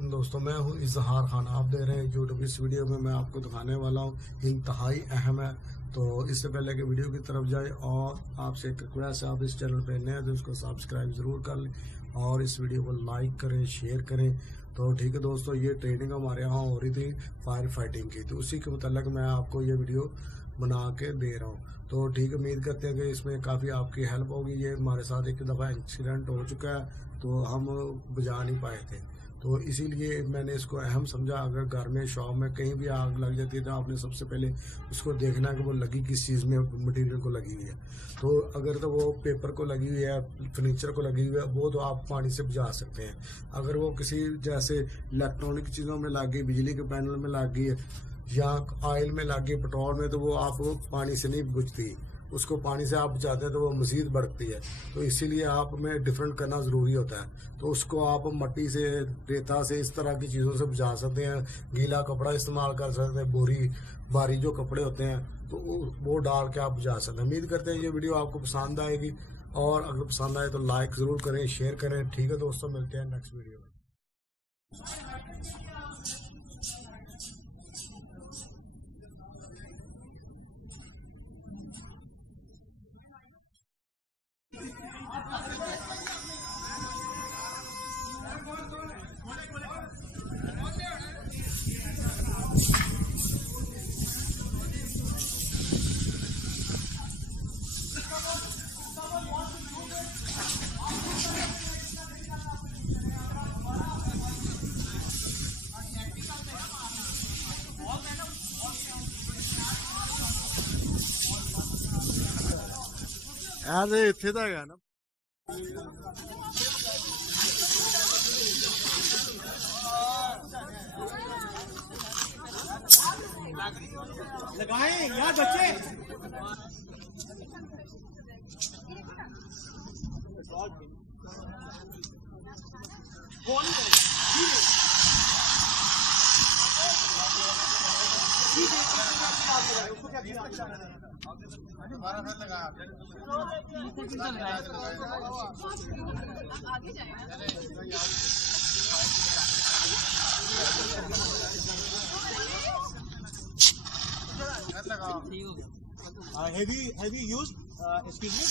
वालेकुम दोस्तों, मैं हूं इजहार खान। आप दे रहे हैं यूट्यूब। इस वीडियो में मैं आपको दिखाने वाला हूं इंतहाई अहम है। तो इससे पहले कि वीडियो की तरफ जाए और आपसे एक रिक्वेस्ट है, आप इस चैनल पे नए हैं तो इसको सब्सक्राइब ज़रूर कर लें और इस वीडियो को लाइक करें, शेयर करें। तो ठीक है दोस्तों, ये ट्रेनिंग हमारे यहाँ हो रही थी फायर फाइटिंग की, तो उसी के मतलब मैं आपको ये वीडियो बना के दे रहा हूँ। तो ठीक है, उम्मीद करते हैं कि इसमें काफ़ी आपकी हेल्प होगी। ये हमारे साथ एक दफ़ा इंसिडेंट हो चुका है, तो हम बुझा नहीं पाए थे, तो इसीलिए मैंने इसको अहम समझा। अगर घर में, शॉप में कहीं भी आग लग जाती है तो आपने सबसे पहले उसको देखना है कि वो लगी किस चीज़ में, मटेरियल को लगी हुई है। तो अगर तो वो पेपर को लगी हुई है, फर्नीचर को लगी हुई है, वो तो आप पानी से बुझा सकते हैं। अगर वो किसी जैसे इलेक्ट्रॉनिक चीज़ों में लग गई, बिजली के पैनल में लग गई या ऑयल में लग गई, पेट्रोल में, तो वो आपको पानी से नहीं बुझती। उसको पानी से आप बुझाते हैं तो वो मज़ीद बढ़ती है। तो इसीलिए आप में डिफरेंट करना ज़रूरी होता है। तो उसको आप मट्टी से, रेता से, इस तरह की चीज़ों से बुझा सकते हैं। गीला कपड़ा इस्तेमाल कर सकते हैं, बोरी भारी जो कपड़े होते हैं तो वो डाल के आप बुझा सकते हैं। उम्मीद करते हैं ये वीडियो आपको पसंद आएगी, और अगर पसंद आए तो लाइक ज़रूर करें, शेयर करें। ठीक है दोस्तों, मिलते हैं नेक्स्ट वीडियो में। यार इतने तक है ना। लगाएं यार बच्चे। Have you used? Excuse me.